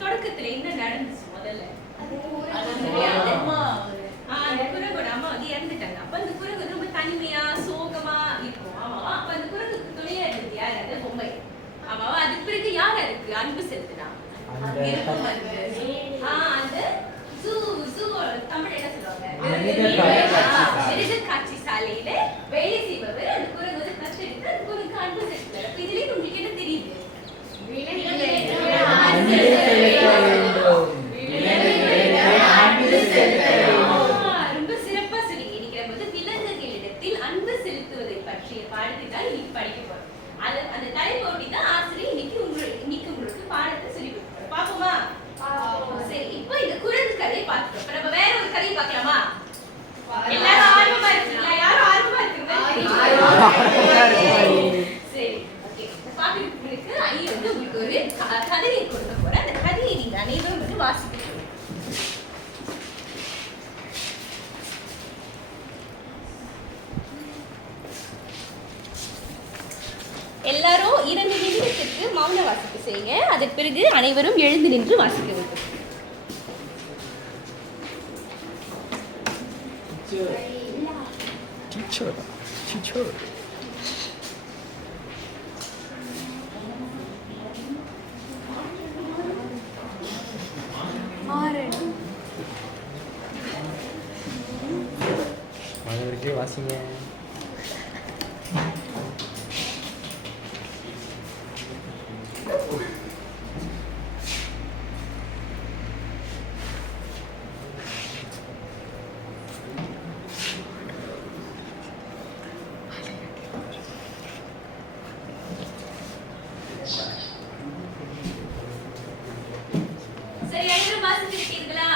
தொடக்கத்துல என்ன நடந்துச்சு முதல்ல? அந்த குரங்கோட அம்மா வந்து இறந்துட்டாங்க. அப்ப அந்த குரங்கு ரொம்ப தனிமையா சோகமா இருக்கும். ஆமாவா? அப்ப அந்த குரங்குக்கு துணையா இருந்தது யாரு? அந்த பொம்மை. ஆமாவா? அதுக்கு பிறகு யார் அதுக்கு அன்பு செலுத்தினா? அந்த தமிழ் என்ன சொல்லுவாங்க? மிருக காட்சி சாலையில வேலை செய்பவர் அந்த குரங்கு வந்து தத்தெடுத்து அந்த குரங்குக்கு அன்பு செலுத்துறாரு. அப்ப இதுல உங்களுக்கு என்ன தெரியுது? ரொம்ப சிறப்பா சொல்லி இருக்கிற போது விலங்குகளிடத்தில் அன்பு செலுத்துவதை பற்றிய பாடத்தை தான் இன்னைக்கு படிக்க போறோம். அந்த தலைப்பகுதி தான் ஆசிரியர் இன்னைக்கு உங்களுக்கு பாடத்தை சொல்லி கொடுப்பாரு. பாப்போமா? சரி, இப்போ இந்த குரங்கு கதையை பார்த்துட்டோம். இப்ப நம்ம வேற ஒரு கதையை பார்க்கலாமா? எல்லாரும் ஆர்வமா இருக்கீங்களா? யாரும் ஆர்வமா இருக்கீங்க? சரி, ஓகே. பாக்கிறதுக்கு ஐயா வந்து உங்களுக்கு ஒரு கதையை கொடுக்க போறேன். அந்த கதையை நீங்க அனைவரும் வந்து வாசிக்க போறீங்க. எல்லாரும் 2 நிமிடத்திற்கு மௌன வாசிப்பு செய்யுங்க. அதற்கு பிறகு அனைவரும் எழுந்து நின்று வாசிக்க வேண்டும். வாசிங்க. சரி, அனைவரும் வாசித்து விட்டீர்களா?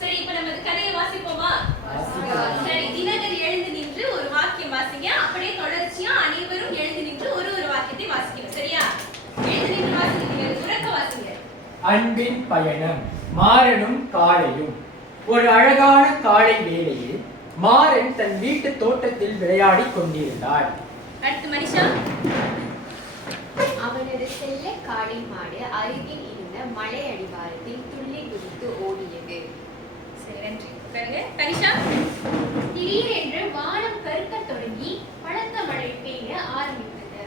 சரி, இப்ப நம்ம கதையை வாசிப்போமா? சரி, தினகர் எழுந்து நின்று ஒரு வாக்கியம் வாசிங்க. அப்படியே தொடர்ச்சியா அனைவரும் எழுந்து நின்று ஒரு வாக்கியத்தை வாசிக்கணும். சரியா? எழுந்து நின்று வாசிக்கிறீங்க, உறக்க வாசிங்க. அன்பின் பயணம். மாறனும் காளையும். ஒரு அழகான காலை வேளையில் மாறன் தன் வீட்டு தோட்டத்தில் விளையாடிக் கொண்டிருந்தார். அடுத்து மனிஷா. அவனது செல்ல காளை மாடு அருகில் இருந்த மலை அடிவாரத்தில் துள்ளி குதித்து ஓடியது. சரி, நன்றி. பிறகு தனிஷா. திடீரென்று வானம் கருக்கத் தொடங்கி பலத்த மழை பெய்ய ஆரம்பித்தது.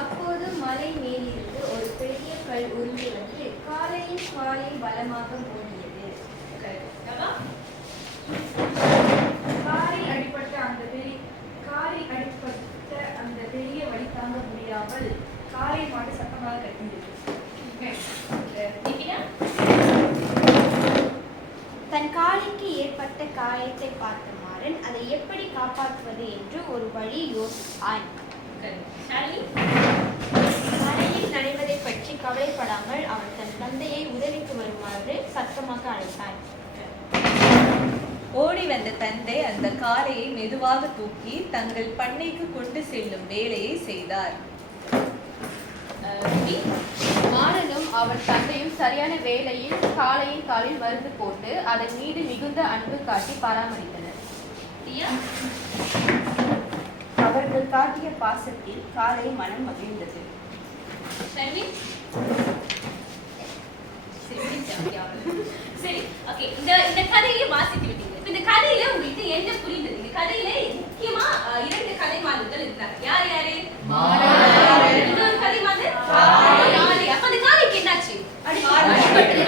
அப்போது மலை மேலிருந்து ஒரு பெரிய கல் உருண்டு வந்து காளையின் காலில் பலமாக மோதியது. காலில் அடிபட்ட அந்த பெரிய வலி தாங்க முடியாமல் காளை மாடு சத்தமாக கட்டியது. தன் காளைக்கு ஏற்பட்ட காயத்தை பார்த்த மாறன் அதை எப்படி காப்பாற்றுவது என்று ஒரு வழி யோசித்தான். மழையில் நனைவதை பற்றி கவலைப்படாமல் அவன் தன் தந்தையை உதவிக்கு வருமாறு சத்தமாக அழைத்தான். ஓடி வந்த தந்தை அந்த காளையை மெதுவாக தூக்கி தங்கள் பண்ணைக்கு கொண்டு செல்லும் வேலையை செய்தார். மாறனும் அவர் தந்தையும் சரியான வேளையில் காளையின் காலில் மருந்து போட்டு அதன் மீது மிகுந்த அன்பு காட்டி பராமரித்தனர். அவர்கள் காட்டிய பாசத்தில் காளை மனம் மகிழ்ந்தது. சரி, ஓகே. இந்த கதையை வாசித்து விட்டீங்க. இந்த கதையில உங்களுக்கு என்ன புரிந்தது? இந்த கதையில முக்கியமா 2 கதைமான்கள் இருந்தாங்க. யார் யாரு? இன்னொரு கதைமான் காளை. அப்ப அந்த காளைக்கு என்னாச்சு?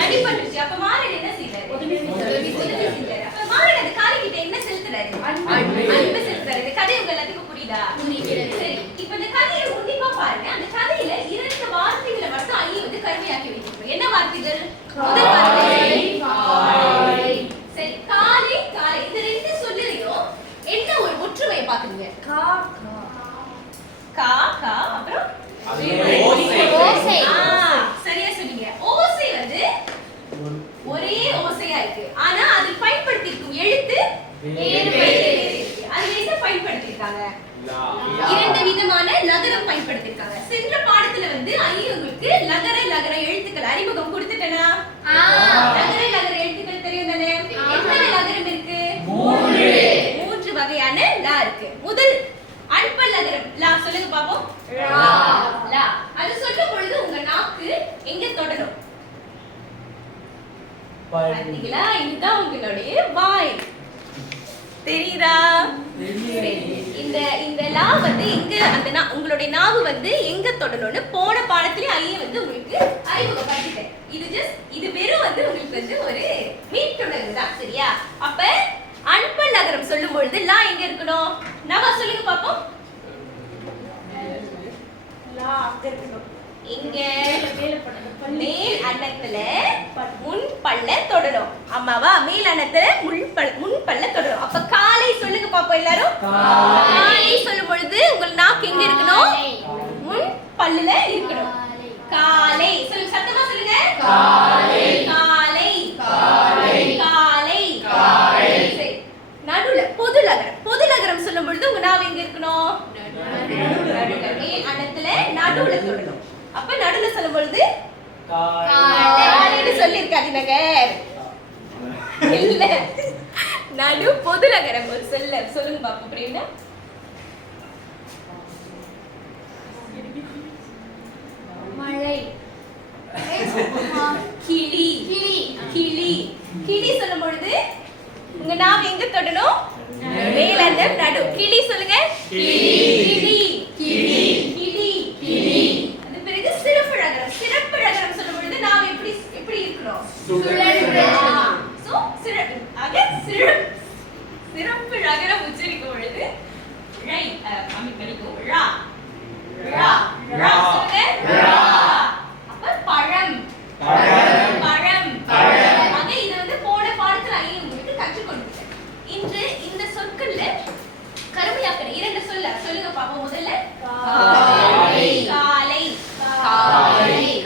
அடிபட்டுச்சு. அப்ப மாறன் என்ன செய்தாரு? உதவி செஞ்சாரு. அப்ப மாறன் அந்த காளை கிட்ட என்ன செலுத்துறாரு? அன்பு செலுத்துறாரு. இந்த கதை உங்க எல்லாத்துக்கும் புரியுதா? சரி, இப்ப இந்த கதையை உன்னிப்பா பாருங்க. அந்த கதையில 2 வார்த்தைகளை மட்டும் ஐயா வந்து கருமையாக்கி வைக்கணும். என்ன வார்த்தைகள்? முதல் வார்த்தை ஒரே ஓசையா இருக்கு. ஆனா அது பயன்படுத்திருக்கும் எழுத்து வேறு. அது என்ன பயன்படுத்திருக்காங்க? இரண்டு விதமான லகரம் பயன்படுத்திருக்காங்க. சென்ற பாடத்துல வந்து உங்களுக்கு லகர லகர எழுத்துக்கள் அறிமுகம் கொடுத்துட்டேனா? லகர லகர எழுத்துக்கள் தெரியும் தானே? எத்தனை லகரம் இருக்கு? 3 வகையான லா இருக்கு. முதல் அன்பலகரம் லா சொல்லுங்க பாப்போம். லா. அது சொல்லும் பொழுது உங்க நாக்கு எங்க தொடரும்? பாத்தீங்களா? இதுதான் உங்களுடைய வாய். தெரியுதா? இந்த லா வந்து எங்க அந்த உங்களுடைய நாவு வந்து எங்க தொடணும்னு போன பாடத்திலே ஐயே வந்து உங்களுக்கு அறிமுகப்படுத்திட்டேன். இது வெறும் வந்து உங்களுக்கு வந்து ஒரு மீட்டுணர்வு தான். சரியா? அப்ப அன்பலகரம் சொல்லும் பொழுது லா எங்க இருக்கணும்? நவா சொல்லுங்க பாப்போம். லா அங்க இருக்கணும். இங்க மேல் அன்னத்துல முன் பல்ல தொடரும். ஆமாவா? மேல் அன்னத்துல முன் பல்ல தொடரும். அப்ப காலை சொல்லுங்க பாப்போம் எல்லாரும். காலை சொல்லும் பொழுது உங்க நாக்கு எங்க இருக்கணும்? முன் பல்லுல இருக்கணும். காலை சொல்லுங்க, சத்தமா சொல்லுங்க. காலை காலை காலை காலை காலை. சரி, நடுவுல பொது லகரம் சொல்லும் பொழுது உங்க நாவு எங்க இருக்கணும்? மேல் அன்னத்துல நடுவுல தொடரும். அப்ப நடுவுல சொல்லும் பொழுது காலைன்னு சொல்லிருக்காது நகர் இல்ல, நடு பொது நகரம் ஒரு சொல்லுங்க பாப்போம். அப்படின்னா மழை, கிளி. கிளி கிளி சொல்லும் பொழுது உங்க நாவு எங்க தொடணும்? மேலன்னம் நடு. கிளி சொல்லுங்க. கிளி கிளி கிளி கிளி. அது பிறகு சிறப்பு ரகரம் சொல்லும் பொழுது நாம எப்படி இருக்கிறோம்? சோ சிறப்பு ரகரம் உச்சரிக்கும் பொழுது ழை அமைக்கும். ழா ழா ழா சொல்லுங்க. அப்ப பழம் பழம். ஆக இது வந்து போன பாடத்துல ஐயே உங்களுக்கு கற்றுக் கொடுத்தேன். இன்று இந்த சொற்கள்ல கருமையாக்கிற 2 சொல்லுங்க பாப்போம். முதல்ல காலை காலை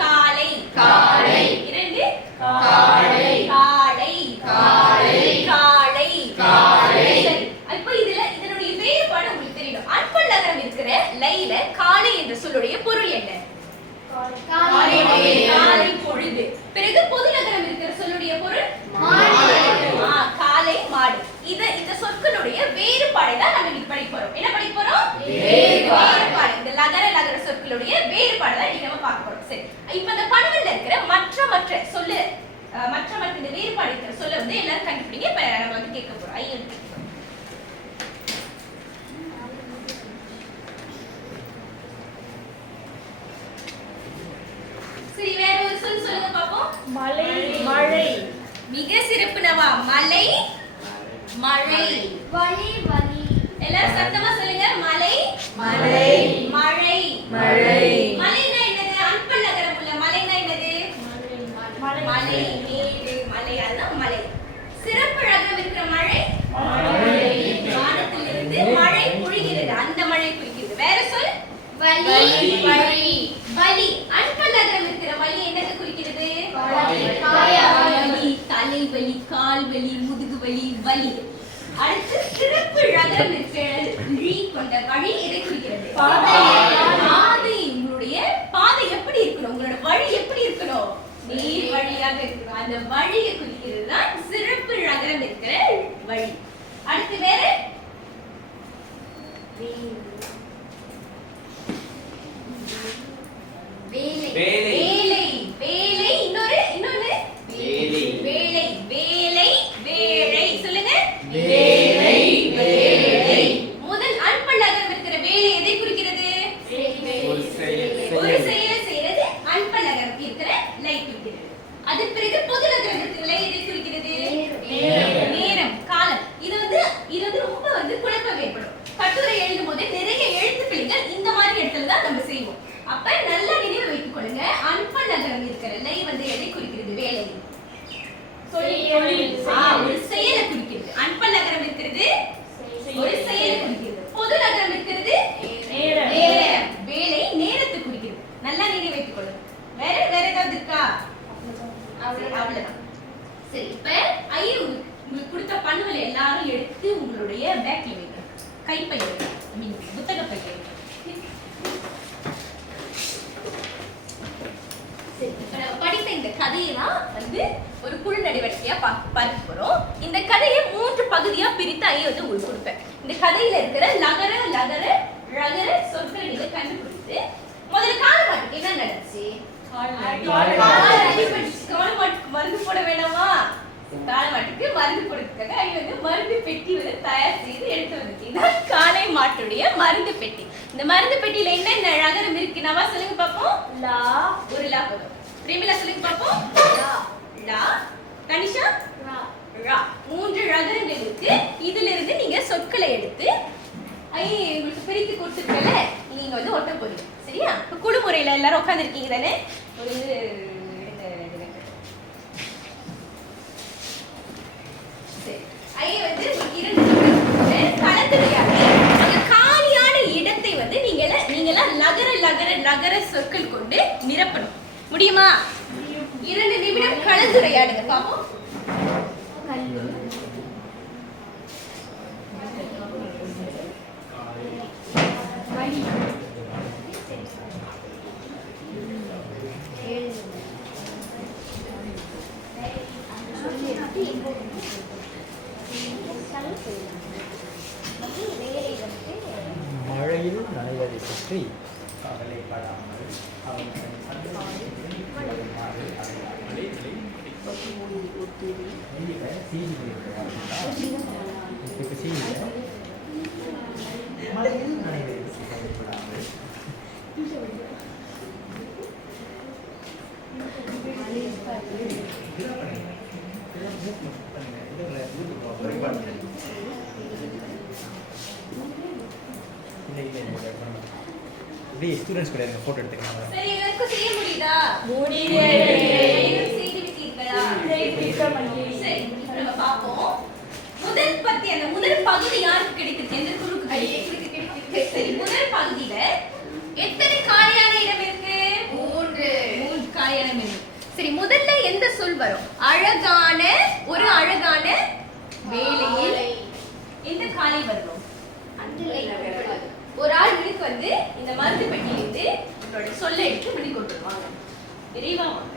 காலை காலை. 2 காலை காலை காலை காலை காலை. சரி, இப்போ இதனுடைய வேறுபாடு உங்களுக்கு தெரியணும். அன்பலகரம் இருக்கிற லைல காலை என்ற சொல்லுடைய பொருள் என்ன? காலை பொழுது. பிறகு பொது நகரம் இருக்கிற சொல்லுடைய பொருள் காலை மாடு. இந்த சொற்களுடைய வேறுபாடை தான் நம்ம இன்னைக்கு படிக்க போறோம். என்ன படிக்க போறோம்? வேறுபாடு. இந்த லகர சொற்களுடைய வேறுபாடு தான் இன்னைக்கு நம்ம பார்க்க போறோம். சரி, இப்போ இந்த படங்கள்ல இருக்கிற மற்ற சொல்லு இந்த வேறுபாடு இருக்கிற சொல்ல வந்து எல்லாரும் கண்டுபிடிங்க. இப்ப நம்ம வந்து கேட்க போறோம். ஐயோ, சரி, வேற ஒரு சொல் சொல்லுங்க பாப்போம். மழை. மிக சிறப்பு நவா. மலை மழை. வலி வலி. எல்லாரும் சத்தமா சொல்லுங்க. மலை மழை மழை மழை. மலைனா என்னது? அன்பலகரம் உள்ள மலைனா என்னது? மலை மேடு மலை. அதுதான் மலை. சிறப்பு ரகரம் இருக்கிற மழை வானத்திலிருந்து மழை பொழிகிறது. அந்த மழை குறிக்கிறது. வேற சொல் வலி வலி. வலி. அன்பலகரம் இருக்கிற வலி என்னது குறிக்கிறது? வலி. தலைவலி, கால் வலி, முதுகு வலி, வலி. அடுத்து சிறப்பு ரகரம் இருக்கிற ழி கொண்ட வழி எதை குறிக்கிறது? பாதை. உங்களுடைய பாதை எப்படி இருக்கணும்? உங்களோட வழி எப்படி இருக்கணும்? நேர் வழியாக இருக்கணும். அந்த வழியை குறிக்கிறது தான் சிறப்பு ரகரம் இருக்கிற வழி. அடுத்து வேற வேலை. இன்னொரு வேலை. சொல்லுங்க. வேலை. முதல் அன்பலகரம் இருக்கிற வேலை எதை குறிக்கிறது? ஒரு செயலை செய்யறது அன்பலகரம் இருக்கிற லை குறிக்கிறது. அது பிறகு பொது லகரம் இருக்கிற லை எதை குறிக்கிறது? நேரம், காலம். இது வந்து ரொம்ப வந்து குழப்பம் ஏற்படும். கட்டுரை எழுதும் போது நிறைய எழுத்து பிழைகள் இந்த மாதிரி இடத்துல தான் நம்ம செய்வோம். அப்ப நல்லா நினைவு வைத்துக் கொள்ளுங்க. அன்பலகரம் இருக்கிற லை வந்து எதை குறிக்கிறது? வேலை. ஒரு செயலை குறிக்கிறது. அன்பலகரம் இருக்கிறது ஒரு செயலை குறிக்கிறது. பொது நகரம் இருக்கிறது நேரம். வேலை நேரத்தை குறிக்கிறது. நல்லா நினைவு வைத்துக் கொள்ளுங்க. வேற ஏதாவது இருக்கா? அவ்வளவுதான். சரி, இப்ப ஐயா உங்களுக்கு கொடுத்த பண்புகளை எல்லாரும் எடுத்து உங்களுடைய பேக்ல வைங்க. கைப்பையில வைங்க. I mean, புத்தக பையில வைங்க. சரி, இப்ப நம்ம படித்த இந்த கதையெல்லாம் ஒரு குழு நடவடிக்கையா பார்க்க போறோம். இந்த கதையை 3 பகுதியா பிரித்து ஐயா உங்களுக்கு கொடுப்பேன். இந்த கதையில இருக்கிற லகர லகர ரகர சொற்களை நீங்க கண்டுபிடித்து முதல்ல காலமாட்டுக்கு என்ன நடந்துச்சு? மருந்து போட வேணாமா? காலமாட்டுக்கு மருந்து போடுறதுக்காக ஐயா மருந்து பெட்டி தயார் செய்து எடுத்து வந்துட்டீங்கன்னா காளை மாட்டுடைய மருந்து பெட்டி. இந்த மருந்து பெட்டியில என்ன ரகரம் இருக்கு? நவா சொல்லுங்க பாப்போம். லா, ஒரு லா போதும். பிரேமிலா சொல்லுங்க பாப்போம். லா, லா. கனிஷா, ரா, ரா. 3 ரகரங்கள் இருக்கு. இதுல இருந்து நீங்க சொற்களை எடுத்து உங்களுக்கு பிரித்து கொடுத்துருக்கல நீங்க ஒட்ட போறீங்க. சரியா? இப்ப குழு முறையில எல்லாரும் உட்கார்ந்து இருக்கீங்க தானே? ஒரு காலியான இடத்தை நீங்களா லகர லகர லகர சொற்கள் கொண்டு நிரப்பணும். முடியுமா? 2 நிமிடம் கலந்துரையாடுங்க பாப்போம். மழையில் நனைவதை பற்றி கவலைப்படாமல் மழையில் நனைவதை கவலைப்படாமல் ஸ்டூடெண்ட்ஸ் கூட போட்டோ எடுத்துக்கலாம். சரி, எல்லாருக்கும் செய்ய முடியுதா? முடியுது. செய்து விட்டீர்களா? சரி, நம்ம பாப்போம். முதல் பகுதி யாருக்கு கிடைக்குது? எந்த குழுக்கு கிடைக்குது? சரி, முதல் பகுதியில எத்தனை காலியான இடம் இருக்கு? 3 காலியான இடம் இருக்கு. சரி, முதல்ல எந்த சொல் வரும்? ஒரு அழகான வேலையில் எந்த காலை வரும்? ஒரு ஆள் வீட்டுக்கு இந்த மருந்து பெட்டியிலிருந்து உங்களோட சொல்ல எடுத்து பண்ணி கொண்டுருவாங்க. விரைவா வாங்க.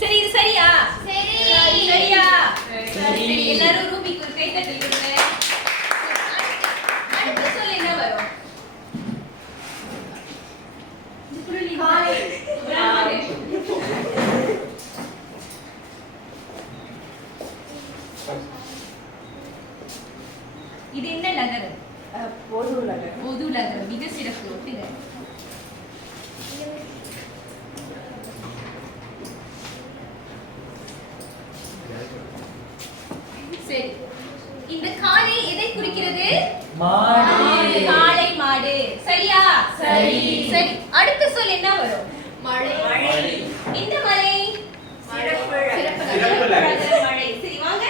சரி, இது சரியா? சரியா? சரி, எல்லாரும் ரூபிக்கு ஒரு கைத்தட்டல் கொடுங்க. அடுத்த சொல்ல என்ன வரும்? இது என்ன லகரம்? பொது லகரம். மிக சிறப்பு. ஒட்டுங்க. சரி, இந்த காளை எதை குறிக்கிறது? மாடு. காளை மாடு. சரியா? சரி. சரி, அடுத்த சொல் என்ன வரும்? மழை. இந்த மழை சிறப்பு மழை. சரி, வாங்க.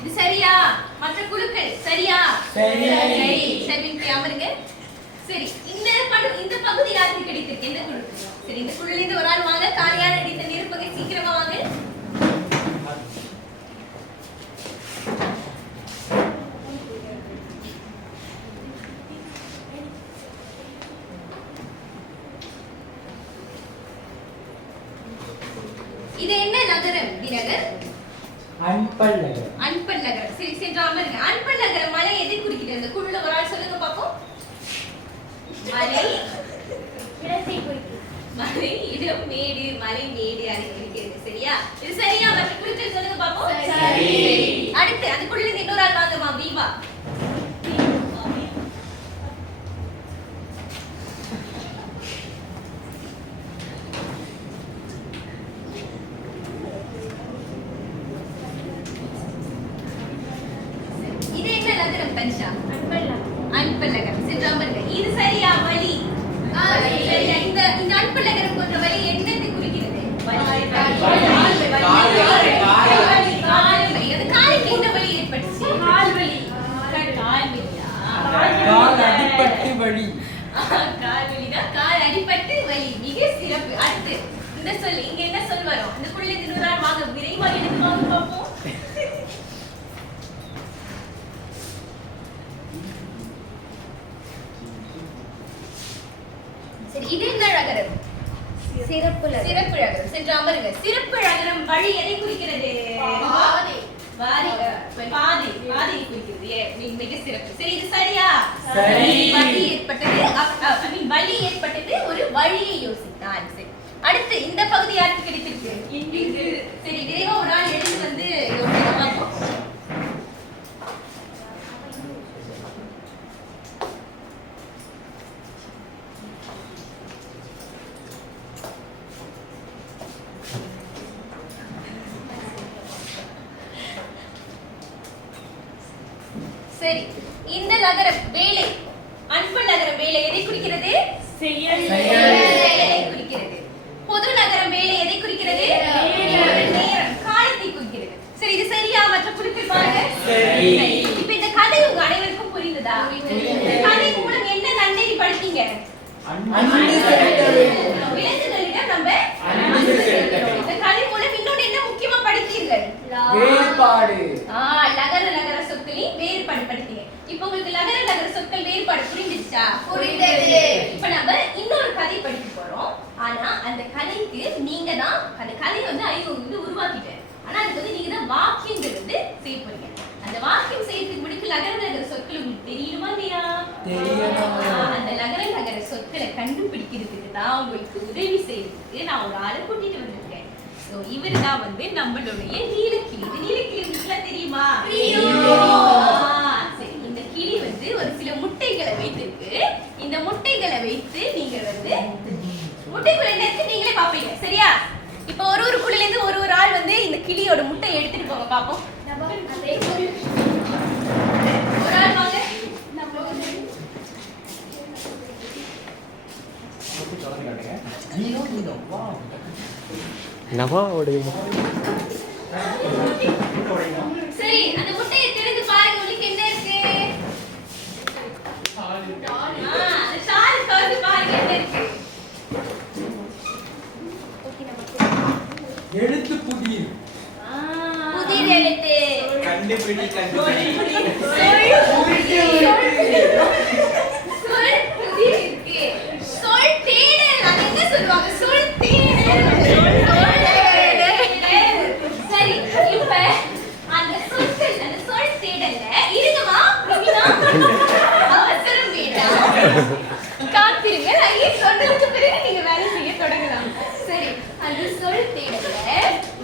இது சரியா? மற்ற குழுக்கள் சரியா? சரி. சரி, அமருங்க. சரி, இந்த பகுதி யாருக்கு கிடைத்திருக்கு? எந்த குழு? சரி, இந்த குழுல இருந்து ஒரு ஆள் வாங்க. காலியான இடத்தை நிரப்புங்க. சீக்கிரமா வாங்க. இது என்ன நகரம்? தினகர் அன்பல் நகரம். அன்பல் நகரம். சரி, சென்று அமருங்க. அன்பல் நகரம் மலை எதை குறிக்கிறது? அந்த குழுல ஒரு ஆள் சொல்லுங்க பாப்போம். மலை இடத்தை குறிக்கிறது. மலை இடம் மேடு மலை மேடு அதை குறிக்கிறது. சரியா? இது சரியா? மற்ற குழுக்கள் சொல்லுங்க பாப்போம். சரி. அடுத்து அந்த குழுல இருந்து இன்னொரு ஆள் வாங்கம்மா. வீவா. தனிஷா அன்பழகரம் சென்றாமருங்க இது சரியா வழி சரியா இந்த அன்பழகரம் போன்ற வழி என்னத்தை குறிக்கிறது கால்வலி அது காலுக்கு என்ன வலி ஏற்பட்டுச்சு கால்வலியா கால் அடிபட்டு வலி கால்வலிதான் கால் அடிபட்டு வலி மிக சிறப்பு அடுத்து இந்த சொல் இங்க என்ன சொல் வரும் இந்த புள்ளி திருவார் வாங்க விரைவாக எடுத்து வாங்க பார்ப்போம் சரி இது என்ன அழகரம் சிறப்பு அழகரம் சென்று அமருங்க சிறப்பு அழகரம் வழி எதை குறிக்கிறது பாதை குறிக்கிறது மிக சிறப்பு சரி இது சரியா வலி ஏற்பட்டது ஒரு வழியை யோசித்தான் சரி அடுத்து இந்த பகுதி யாருக்கு கிடைத்திருக்கு சரி விரைவா ஒரு ஆள் எழுந்து வந்து யோசிக்கலாம் சரி இந்த நகரம் வேலை அன்பு நகரம் வேலை எதை குறிக்கிறது செயலை குறிக்கிறது பொது நகரம் வேலை எதை குறிக்கிறது நேரம் காலத்தை குறிக்கிறது சரி இது சரியா மற்ற குறிப்பில் பாருங்க இப்ப இந்த கதை உங்க அனைவருக்கும் புரிந்ததா கதை மூலம் என்ன நன்னெறி படித்தீங்க விலங்குகளிடம் நம்ம இந்த கதை மூலம் இன்னொன்று என்ன முக்கியமா படித்தீர்கள் வேறுபாடு நகர சொற்களின் வேறுபாடு படித்தீங்க இப்போ உங்களுக்கு நகர சொற்கள் வேறுபாடு புரிஞ்சிச்சா புரிந்தது இப்போ நம்ம இன்னொரு கதை படிக்க போறோம் ஆனா அந்த கதைக்கு நீங்க தான் அந்த கதையை வந்து ஐநூறு வந்து உருவாக்கிட்டேன் ஆனா அதுக்கு வந்து நீங்க தான் வாக்கியங்கள் வந்து செய்ய போறீங்க அந்த வாக்கியம் செய்யறதுக்கு முடிக்கு நகர சொற்கள் உங்களுக்கு தெரியுமா இல்லையா அந்த நகர சொற்களை கண்டுபிடிக்கிறதுக்கு தான் உங்களுக்கு உதவி செய்யறதுக்கு நான் ஒரு ஆளை கூட்டிட்டு வந்திருக்கேன் சோ இவர் தான் வந்து நம்மளுடைய நீலக்கிளி இது நீலக்கிளி உங்களுக்கு தெரியுமா சரி இந்த கிளி வந்து ஒரு சில முட்டைகளை வைத்திருக்கு இந்த முட்டைகளை வைத்து நீங்க வந்து முட்டைக்குள்ள என்ன இருக்கு நீங்களே பாப்பீங்க சரியா இப்போ ஒரு குழில இருந்து ஒரு ஆள் வந்து இந்த கிளியோட முட்டையை எடுத்துட்டு போங்க பாப்போம் ஒரு ஆள் வாங்க சரி அந்த முட்டையை திறந்து பாருங்க உங்களுக்கு என்ன இருக்கு அந்த ஷால் திறந்து பாருங்க என்ன இருக்கு எழுத்து புதிர் புதிர் எழுத்து கண்டுபிடி சொல் புதிர் இருக்கு சொல் தேடல் அது என்ன சொல்லுவாங்க சொல் தேடல் சரி இப்ப அந்த சொல் தேடல்ல இருங்கமா அவசரம் வேண்டாம் காத்திருங்க நான் சொன்னதுக்கு பிறகு நீங்க வேலை செய்ய தொடங்கலாம் சரி அந்த சொல் தேடல்ல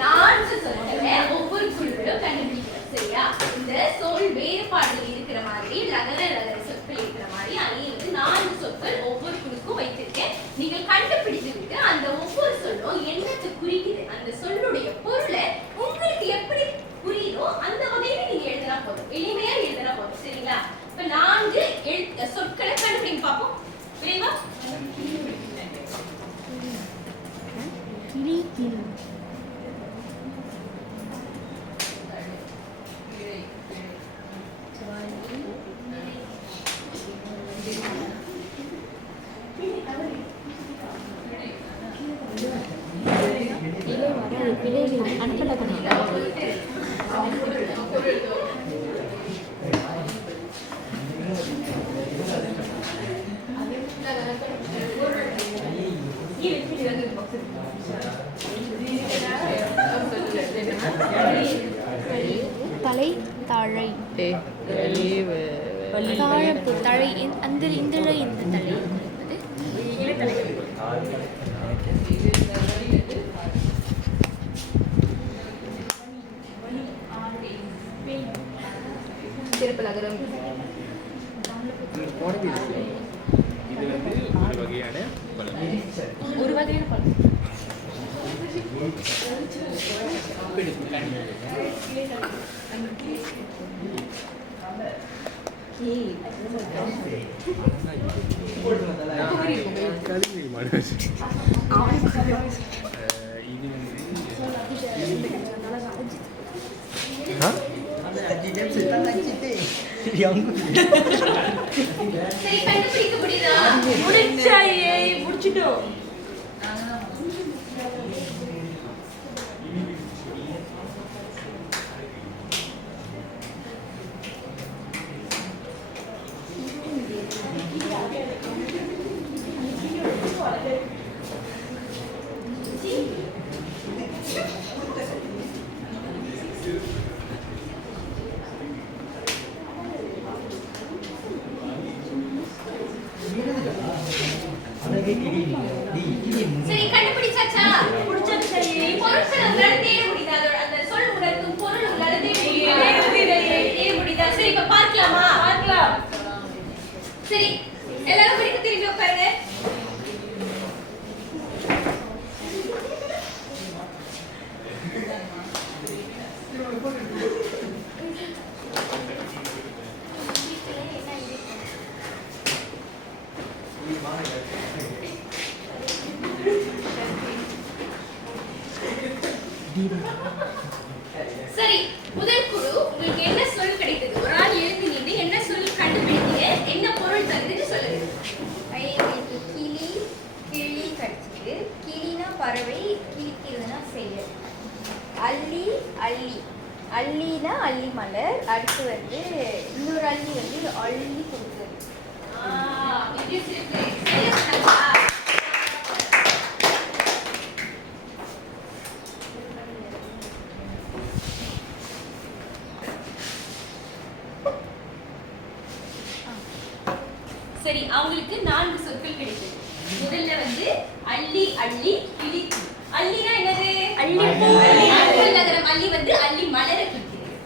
4 சொற்களை ஒவ்வொரு குழுவிலும் கண்டுபிடிக்கிறோம் சரியா இந்த சொல் வேறுபாடுகள் இருக்கிற மாதிரி நகர சொற்கள் இருக்கிற மாதிரி அங்கே வந்து 4 சொற்கள் ஒவ்வொரு குழுக்கும் வைத்திருக்கேன் நீங்கள் கண்டுபிடிச்சிருக்கு அந்த ஒவ்வொரு சொல்லும் என்னத்தை குறிக்குது அந்த சொல்லுடைய பொருளை உங்களுக்கு எப்படி புரியுதோ அந்த வகையில நீங்க எழுதினா போதும் எளிமையா எழுதினா போதும் சரிங்களா இப்ப 4 சொற்களை கண்டுபிடிங்க பாப்போம் விரைவா தலை தாழை தாழப்பு தழை அந்த இந்தழை இந்த தலை சிறப்பு நகரம் இது வந்து ஒரு வகையான பழம் ஒரு வகையான பழம் கழுவி மாடு இது சரி கண்டுபிடிக்க முடியுதா? முடிச்சாயே முடிச்சிட்டோம். சரி கண்டுபிடிச்சாச்சா? முடிச்சாச்சே. பொருட்கள் உங்களால தேட முடியுதா? அந்த சொல் உணர்த்தும் பொருள் உங்களால தேட முடியுதா? சரி இப்ப பார்க்கலாமா? பார்க்கலாம். சரி எல்லாரும் படிக்க திரும்பி உட்காருங்க. சரி முதல் குழு உங்களுக்கு என்ன சொல் கிடைத்தது? ஒரு ஆள் எழுந்து நின்று என்ன சொல் கண்டுபிடித்தீங்க, என்ன பொருள் தருதுன்னு சொல்லுங்க. எங்களுக்கு கிளி கிளி கிடைச்சிது. கிளினா பறவை, கிளிக்கிறதுனா செயல். அல்லி அள்ளி அல்லினா அல்லி மலர். அடுத்து வந்து இன்னொரு அள்ளி வந்து அள்ளி கொடுக்குறது. இது சிறப்பு. சரியா சொன்னாங்களா? சரி அவங்களுக்கு 4 சொற்கள் கிடைத்தது. முதல்ல வந்து அள்ளி அள்ளி கிளி. அள்ளினா என்னது? அள்ளிப்பூ. அள்ளி நகரம் அள்ளி வந்து அள்ளி மலரை குறிக்கிறது.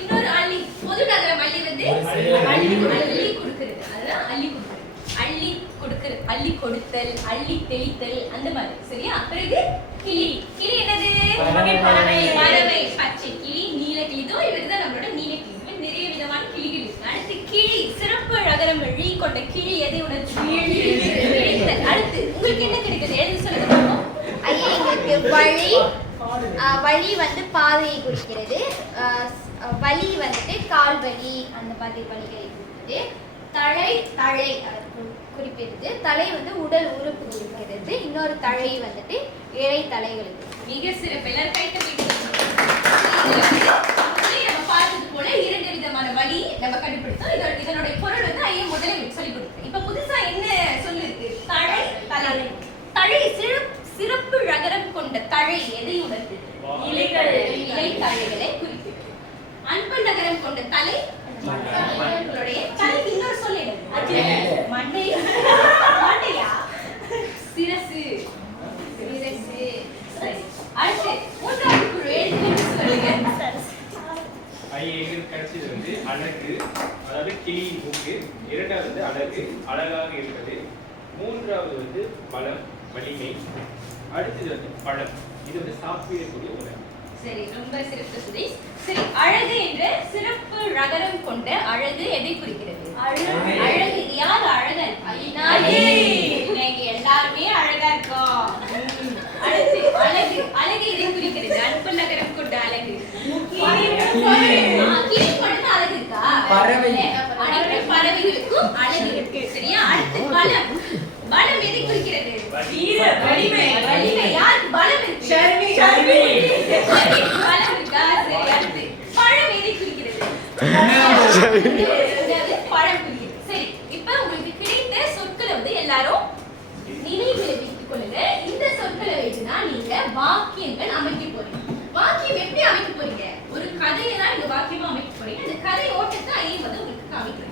இன்னொரு அள்ளி பொது நகரம் அள்ளி வந்து அள்ளி அள்ளி கொடுக்கிறது. அதுதான் அள்ளி கொடுக்கிறது. அள்ளி கொடுக்கிறது, அள்ளி கொடுத்தல், அள்ளி தெளித்தல் அந்த மாதிரி. சரியா? பிறகு கிளி. கிளி என்னது? பறவை. பறவை. பச்சை கிளி, நீல கிளி. இதோ இவர்தான் நம்மளோட நீல கிளி. நிறைய விதமான கிளிகள் இருக்கு. அடுத்து கிளி, சிறப்பு நகரம் ழி கொண்ட கிளி எதை உணர்த்தும்? கிழித்தல். அடுத்து உங்களுக்கு என்ன கிடைக்குது? எழுதி சொல்லுங்க பாப்போம். ஐயா எங்களுக்கு வழி வழி வந்து பாதையை குறிக்கிறது. வலி வந்துட்டு கால் வலி அந்த மாதிரி வலிகளை குறிக்கிறது. தழை தழை குறிப்பிடுது. தலை வந்து உடல் உறுப்பு குறிக்கிறது. இன்னொரு தழை வந்துட்டு இழை தலைகளுக்கு. மிக சிறப்பு. எல்லாரும் கைத்த வீட்டு நம்ம பார்த்தது போல 2 விதமான வழி நம்ம கண்டுபிடித்தோம். இதனுடைய பொருள் வந்து ஐயா முதலில் சொல்லி கொடுத்தேன். இப்ப புதுசா என்ன சொல்லிருக்கு? தழை தலை. தழை சிறப்பு ரகரம் கொண்ட தழை எதை உணர்த்து? இலைகள். இலை தழைகளை குறிப்பிடும். அன்பு நகரம் கொண்ட தலை உங்களுடைய தலைக்கு இன்னொரு சொல்லிடு. மண்டை. மண்டையா? சிரசு. சிரசு. சரி. அடுத்து 3வது குழு எழுதி சொல்லுங்க. எங்களுக்கு கிடைச்சது வந்து அழகு, அதாவது கிளியின் மூக்கு. 2வது வந்து அழகு, அழகாக இருப்பது. 3வது வந்து பலம், வலிமை. அடுத்தது வந்து பழம், இது வந்து சாப்பிடக்கூடிய உணவு. சரி ரொம்ப சிறப்பு சுரேஷ். சரி அழகு என்ற சிறப்பு ரகரம் கொண்ட அழகு எதை குறிக்கிறது? அழகு. யார் அழகன்? நீங்க எல்லாருமே அழகா இருக்கோம். அடுத்து அழகு. அழகு எதை குறிக்கிறது? அன்பு நகரம் கொண்ட அழகு. கிளி கொண்டு அழகு இருக்கா? பறவை. அனைத்து பறவைகளுக்கும் அழகு இருக்கு. சரியா? அடுத்து பலம். பலம் எதை குறிக்கிறது? வலிமை. வலிமை. யாருக்கு பலம் இருக்கு? ஷர்மி. பலம் இருக்கா? சரி அடுத்து பழம் எதை குறிக்கிறது? பழம் குறிக்கிறது. சரி இப்ப உங்களுக்கு கிடைத்த சொற்களை வந்து எல்லாரும் நினைவில் வைத்துக் கொள்ளுங்க. இந்த சொற்களை வச்சுதான் நீங்க வாக்கியங்கள் அமைக்க போறீங்க. வாக்கியம் எப்படி அமைக்க போறீங்க? ஒரு கதையை தான் நீங்க வாக்கியமா அமைக்க போறீங்க. இந்த கதை ஓட்டத்தை ஐயா வந்து உங்களுக்கு காமிக்கிறேன்.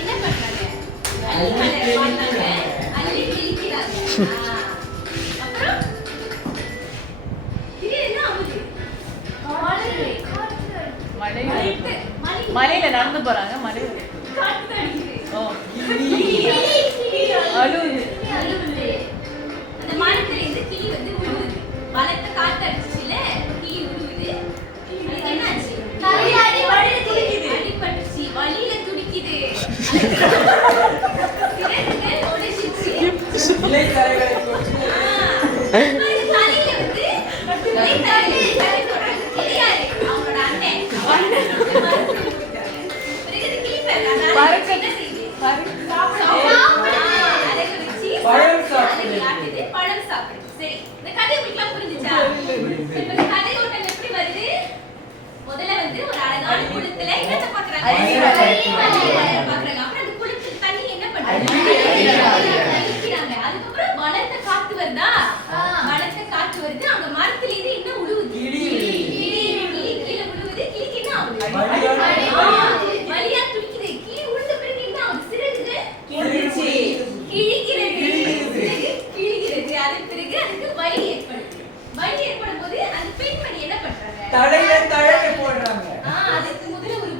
என்ன பண்றாங்க? அள்ளி மலர் பாடுறாங்க, அள்ளி கிழிக்கிறாங்க. அப்புறம் இது என்ன ஆகுது? மலை மலைத்து. மலையில நடந்து போறாங்க. மலை காத்து அடிக்குது. அழுவுது. அந்த மரத்துல இருந்து கிளி வந்து உழுவுது. பலத்த காத்து அடிச்சுச்சுல, கிளி உழுவுது. அதுக்கு என்னாச்சு? அடிபட்டுச்சு, வலியில துடிக்குது. சிறகுகள் உடைச்சிச்சு. இலைத்தலைகளை கொண்டு அது தலையில வந்து இலைத்தலையில தலை போடுறாங்க. கிடையாது, அவனோட அண்ணன். பிறகு அது கிளி பாருங்க, பறக்க- என்ன செய்யுது? பழம் சாப்பிடுது. பழம் சாப்பிடுது. சரி, இந்த கதை உங்களுக்கு புரிஞ்சுச்சா? இப்ப இந்த கதை ஓட்டம் எப்படி வருது? முதல்ல வந்து ஒரு அழகான குளத்துல என்னத்தை பாக்குறாங்க? அருவியை பாக்குறாங்க. அப்புறம் அந்த குளத்துக்கு தண்ணி என்ன பண்றாங்க? தெளிக்கிறாங்க. அதுக்கப்புறம் பலத்த காத்து வருதா? பலத்த காத்து வருது. அங்க மரத்துல இருந்து என்ன உழுவுது? கிளி. கிளி கீழே உழுவுது. கிளிக்கு என்ன ஆகுது? வலியா வலியா துடிக்குது. கிளி உழுந்த பிறகு என்ன ஆகுது? சிறகுகள் கிழிச்சு. கிழிகிறது. கிழிகிறது. கிழிகிறது. அதன் பிறகு அதுக்கு வலி ஏற்படுது. வலி ஏற்படும் போது அந்த பெண்மணி என்ன பண்றாங்க? தலையில தழைய போடுறாங்க. அதுக்கு முதல்ல ஒரு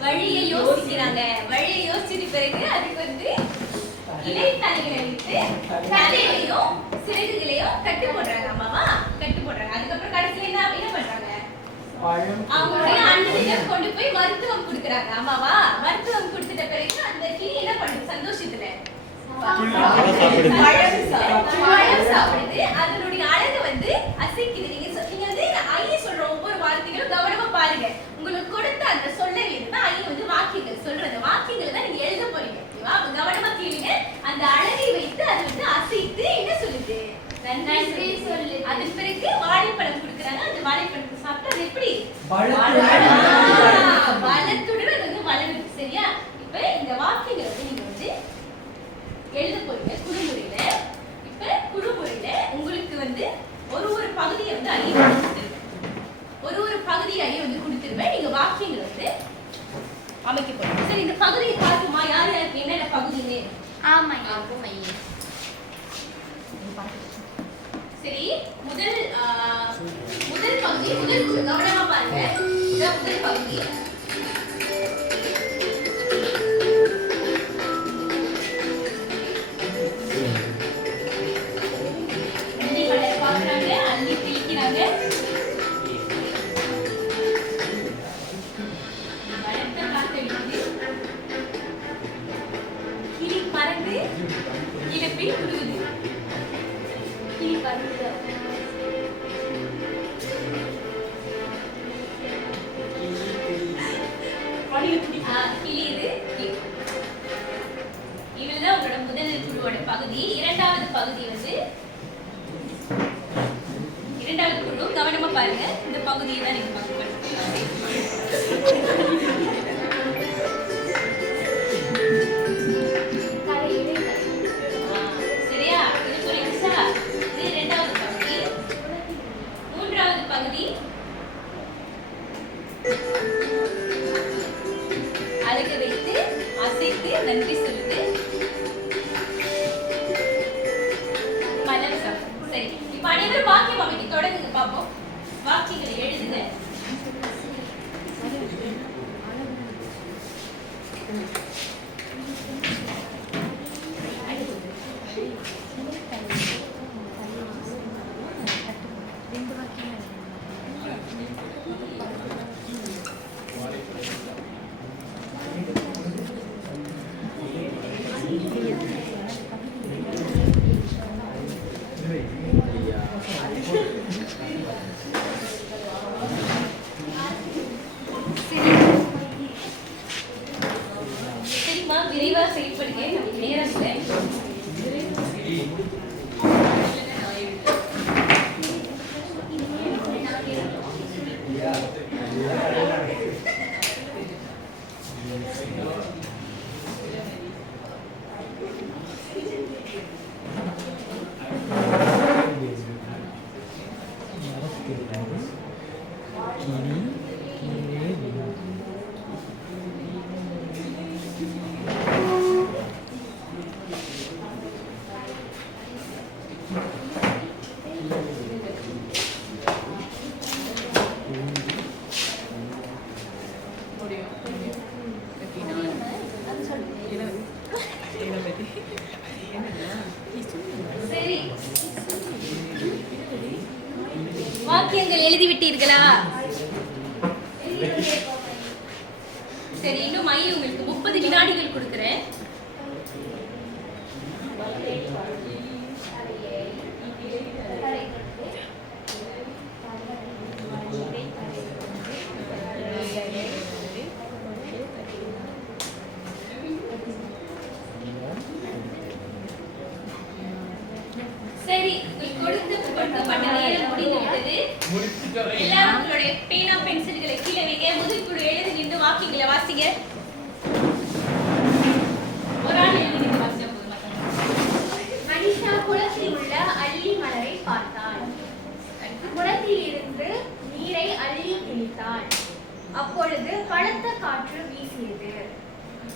வழியை யோசிக்கிறாங்க. வழியை யோசிச்சிட்டு பிறகு அதுக்கு வந்து இலை தலைகளை விட்டு தலையிலையும் சிறகுகளையும் கட்டு போடுறாங்க. அம்மாவா கட்டு போடுறாங்க. அதுக்கப்புறம் கடைசியில என்ன பண்றாங்க? பழம் அவங்களுடைய அண்ணனிடம் கொண்டு போய் மருத்துவம் கொடுக்கறாங்க. ஆமாவா? மருத்துவம் கொடுத்துட்ட பிறகு அந்த கிளி என்ன பண்ணுது? சந்தோஷத்துல பழம் சாப்பிடுது. அதனுடைய அழகு வந்து அசைக்குது. நீங்க வந்து ஐயா சொல்ற ஒவ்வொரு வார்த்தைகளும் கவனமா பாருங்க. உங்களுக்கு கொடுத்த அந்த சொல்ல வேணும்னா ஐயா வந்து வாக்கியங்கள் சொல்றது. வாக்கியங்களை தான் நீங்க எழுத போறீங்க. ஓகேவா? கவனமா கேளுங்க. அந்த அழகை வைத்து அது வந்து அசைத்து என்ன சொல்லுது? நன்றி சொல்லுது. அதன் பிறகு வாழைப்பழம் கொடுக்கறாங்க. அந்த வாழைப்பழத்தை சாப்பிட்டு அது எப்படி? பலத்துடன் அது வந்து வளருது. சரியா? இப்ப இந்த வாக்கியங்களை வந்து நீங்க வந்து எழுத போறீங்க குறுமுறையில. இப்ப குறுமுறையில உங்களுக்கு வந்து ஒரு பகுதியை வந்து ஐயா கொடுத்துருவேன். ஒரு பகுதியை ஐயா வந்து கொடுத்துருவேன். நீங்க வாக்கியங்களை வந்து அமைக்க போறீங்க. சரி, இந்த பகுதியை பார்த்துமா யார் யாருக்கு என்னென்ன பகுதின்னு? சரி, முதல் பகுதி முதல் கவனமா பாருங்க. இதான் முதல் பகுதி. அள்ளி வளர பாக்குறாங்க, அள்ளி பிரிக்கிறாங்க. வளர்த்த காத்தடிக்குது. கிளி பறந்து இழப்பில் உழுவுது. கிளி பறந்து கிளியுது. இதுதான் உங்களோட முதல் குழுவோட பகுதி. இரண்டாவது பகுதி வந்து இரண்டாவது குழு. கவனமா பாருங்க. இந்த பகுதியை தான் நீங்க பார்க்க சரியா? இது புரியுதா? இது இரண்டாவது பகுதி. மூன்றாவது பகுதி அழகு வைத்து அசைத்து நன்றி சொல்லுது. மலர் சாப்பிடும். சரி, இப்ப அனைவரும் வாக்கியம் அமைக்க தொடங்குங்க பாப்போம். வாக்கியங்களை எழுதுங்க. சரிம்மா, விரைவா செயல்படுங்க. நமக்கு நேரம் இல்லை. முடியும். 54. விட்டீர்களா? சரி, இன்னும் மைய உங்களுக்கு 30 வினாடிகள் கொடுக்கிறேன். சரி, கொடுக்கப்பட்ட நேரம் முடிந்து விட்டது. எல்லாரும் உங்களுடைய பேனா பென்சில்களை கீழே வைங்க. முதல் குழு எழுதி நின்று வாக்கியங்களை வாசிங்க. ஒரு ஆள் எழுதி நின்று வாசிச்சா போதும். மனிஷா குளத்தில் உள்ள அல்லி மலரை பார்த்தாள். குளத்தில் இருந்து நீரை அள்ளி தெளித்தாள். அப்பொழுது பலத்த காற்று வீசியது.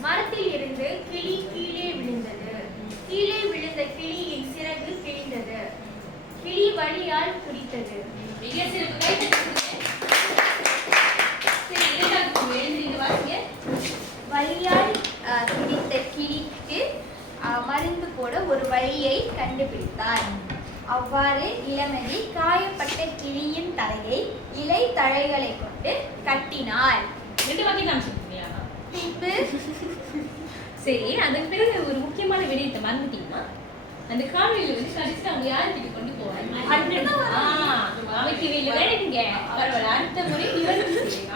மரத்தில் இருந்து கிளி கீழே விழுந்தது. கீழே விழுந்த கிளியின் சிறகு கிழிந்தது. கிளி வலியால் துடித்தது. மிக சிறப்பு. சரி, இரண்டாவது குழு எழுதி நின்று வாசிங்க. வலியால் துடித்த கிளிக்கு மருந்து போட ஒரு வழியை கண்டுபிடித்தார். அவ்வாறு இளமதி காயப்பட்ட கிளியின் தலையை இலை தழைகளை கொண்டு கட்டினார். 2 வாக்கியம் காமிச்சிருக்கீங்களா? பின்பு சரி, அதன் பிறகு ஒரு முக்கியமான விடயத்தை மறந்துட்டீங்கன்னா, அந்த காணொலியில வந்து கடைசி அவங்க யாருக்கு கொண்டு போவாங்க? அமைக்க வேண்டிய பரவாயில்ல, அடுத்த முறை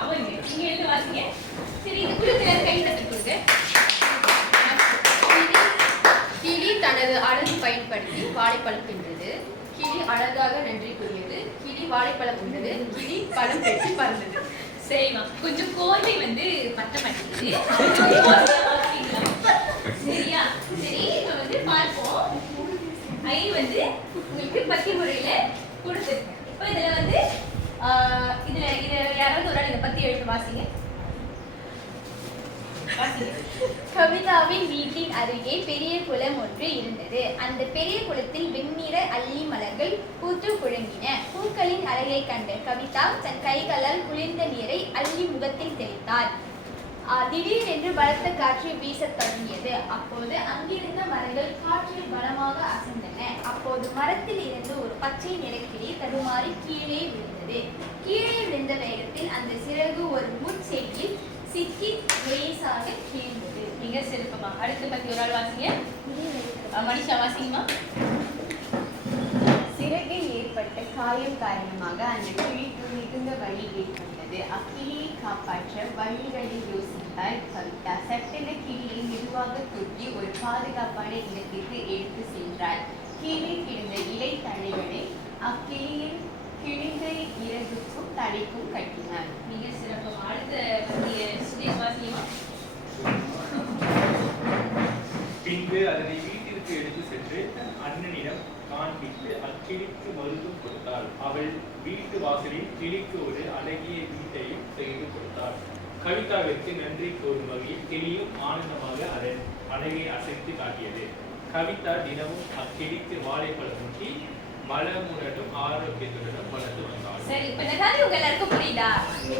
அவங்க நீங்க எழுத வாசிங்க. சரி, இது குழுக்களை கை தட்டி கொடுங்க. கிளி தனது அழகு பயன்படுத்தி வாழைப்பழம் தின்றது. கிளி அழகாக நன்றி கூறியது. கிளி வாழைப்பழம் உண்டது. கிளி பழம் பெற்று பறந்தது. சரிம்மா, கொஞ்சம் கோவை வந்து பத்த மாட்டேங்குது. சரியா? சரி, இப்ப வந்து பார்ப்போம். ஐ வந்து உங்களுக்கு பத்தி முறையில கொடுத்துருக்கேன். இப்போ இதுல வந்து இதுல யாராவது ஒரு ஆள் இதை பத்தி எழுத்து வாசிங்க. கவிதாவின் வீட்டின் அருகே பெரிய குளம் ஒன்று இருந்தது. அந்த பெரிய குளத்தில் வெண்ணிற அல்லி மலர்கள் பூத்து குழங்கின. பூக்களின் அழகை கண்ட கவிதா தன் கைகளால் குளிர்ந்த நீரை அல்லி முகத்தில் தெளித்தார். திடீரென்று பலத்த காற்று வீசத் தொடங்கியது. அப்போது அங்கிருந்த மரங்கள் காற்றில் பலமாக அசைந்தன. அப்போது மரத்தில் இருந்து ஒரு பச்சை நிறக்கிளி தடுமாறி கீழே விழுந்தது. கீழே விழுந்த வேகத்தில் அந்த சிறகு ஒரு முட்செடியில் சிக்கி லேசாக கீழ்ந்தது. நீங்க சிறப்புமா. அடுத்து பத்தி ஒரு ஆள் வாசிங்க. மனிஷா வாசிங்கம்மா. சிறகில் ஏற்பட்ட காயம் காரணமாக அந்த கிளிக்கு மிகுந்த வலி ஏற்பட்டது. அக்கிளியை காப்பாற்ற வழிகளை யோசித்தார் கவிதா. சட்டென கிளியை மெதுவாக தூக்கி ஒரு பாதுகாப்பான இடத்திற்கு எடுத்து சென்றார். கீழே கிடந்த இலை தழைகளை அக்கிளியின் கிழிந்த இறகுக்கும் தலைக்கும் கட்டினார். மிக சிறப்புமா. அடுத்த பத்திய சுதேஷ் வாசிங்கம்மா. பின்பு அதனை வீட்டிற்கு எடுத்து சென்று தன் அண்ணனிடம் காண்பித்து அக்கிளிக்கு மருந்தும் கொடுத்தாள். அவள் வீட்டு வாசலில் கிளிக்கு ஒரு அழகிய வீட்டையும் செய்து கொடுத்தாள். கவிதாவிற்கு நன்றி கூறும் வகையில் கிளியும் ஆனந்தமாக அதன் அழகை அசைத்து காட்டியது. கவிதா தினமும் அக்கிளிக்கு வாழைப்பழம் ஊட்டி வளமுடனும் ஆரோக்கியத்துடனும் வளர்ந்து வந்தாள். சரி, இப்ப இந்த கதை உங்க எல்லாருக்கும் புரியுதா?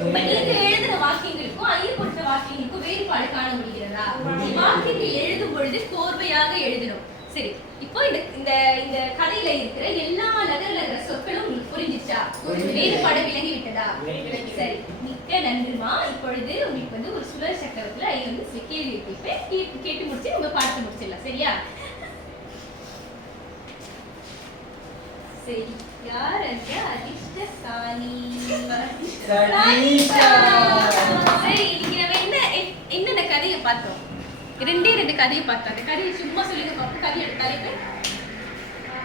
இப்ப நீங்க எழுதின வாக்கியங்களுக்கும் ஐய கொடுத்த வாக்கியங்களுக்கும் வேறுபாடு காண முடிகிறதா? வாக்கியத்தை எழுதும் பொழுது கோர்வையாக எழுதணும். சரி, இப்போ இந்த இந்த கதையில இருக்கிற எல்லா லகர சொற்களும் உங்களுக்கு புரிஞ்சிச்சா? வேறுபாடு விளங்கி விட்டதா? சரி, மிக்க நன்றிமா. இப்பொழுது உங்களுக்கு வந்து ஒரு சுழல் சக்கரத்துல ஐ வந்து சில கேள்வி கேட்பேன். கேட்டு முடிச்சு உங்க பாடத்தை முடிச்சிடலாம். சரியா? சரி, யார் அந்த அதிர்ஷ்டசாலி? சதீஷா. சரி, இன்னைக்கு நம்ம என்னென்ன கதையை பார்த்தோம்? 2 கதையை பார்த்தோம். அந்த கதையை சும்மா சொல்லுங்க பார்ப்போம். கதையோட தலைப்பு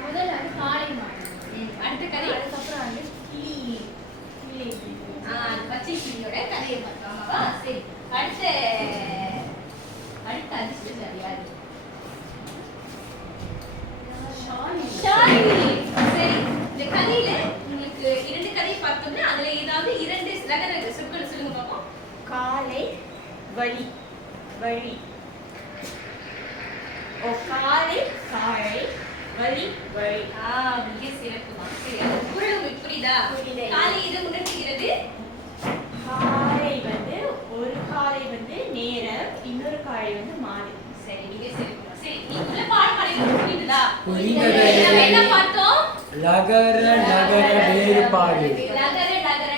முதல்ல வந்து காளை மாடு. அடுத்த கதை, அதுக்கப்புறம் வந்து கிளி பச்சை கிளியோட கதையை பார்த்தோம். ஆமாவா? சரி, அடுத்த அதிர்ஷ்டசாலி யாரு? ஷாலினி. சரி, இந்த கதையில உங்களுக்கு 2 கதை பார்த்தோம்னா அதுல ஏதாவது 2 லகர சொற்கள் சொல்லுங்க பாப்போம். காலை வழி வழி. ஓ, காலை காலை வழி வழி. மிக சிறப்புமா. சரி, அந்த குரல் உங்களுக்கு புரியுதா? புரியுது. காலை இது உணர்த்துகிறது. காலை வந்து ஒரு காலை வந்து நேரம், இன்னொரு காலை வந்து மாலை. சரி, மிக சிறப்புமா. சரி, நீங்க பாடமாலையில புரியுதா? புரிந்தது. நம்ம என்ன பார்த்தோம்? லகர லகர வேறுபாடு. லகர லகர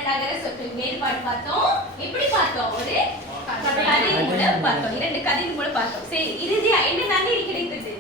பாட்டு பார்த்தோம். எப்படி பார்த்தோம்? ஒரு கதை மூலம் பார்த்தோம். 2 கதை மூலம் பார்த்தோம். சரி, இறுதியா என்ன நன்னீர் கிடைத்தது?